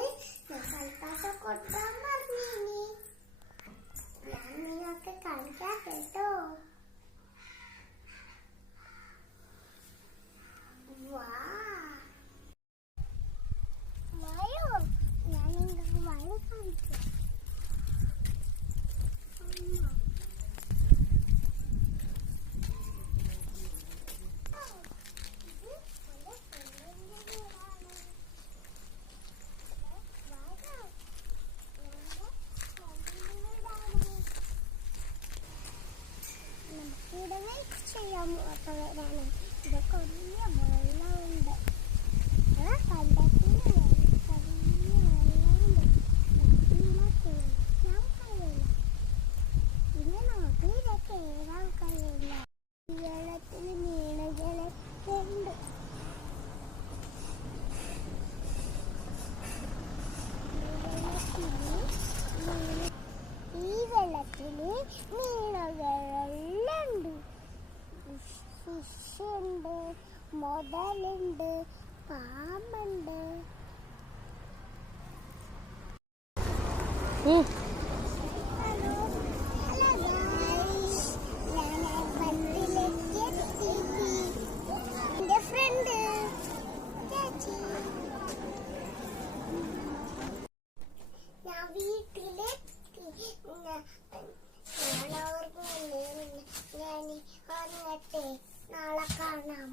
കളിപ്പാട്ട കൊടുക്കാൻ പറഞ്ഞിനി. ഞാൻ നിങ്ങൾക്ക് കളിക്കാം കേട്ടോ. ഞാൻ നിങ്ങൾക്ക് മഴ കാണിക്കാം. ചെയ്യാൻ പോകത്തവരാണ്. ഇതൊക്കെ വലിയ വെള്ളമുണ്ട്. കണ്ടത്തിൽ വലിയ വെള്ളമുണ്ട്. ഞാൻ കഴിയില്ല. പിന്നെ നമുക്ക് ഇതൊക്കെ ഏതാൻ കഴിയില്ല. വെള്ളത്തിൽ മീനുകളൊക്കെ ഉണ്ട്. ഈ വെള്ളത്തിൽ മീനുകളെല്ലാം ഉണ്ട്. ഫിഷുണ്ട്, മുതലുണ്ട്, പാമ്പുണ്ട്. എന്റെ ഫ്രണ്ട് ചേച്ചി. ഞാൻ വീട്ടിലെത്തി. ഞാൻ ഉറങ്ങട്ടെ. നാളെ കാണാം.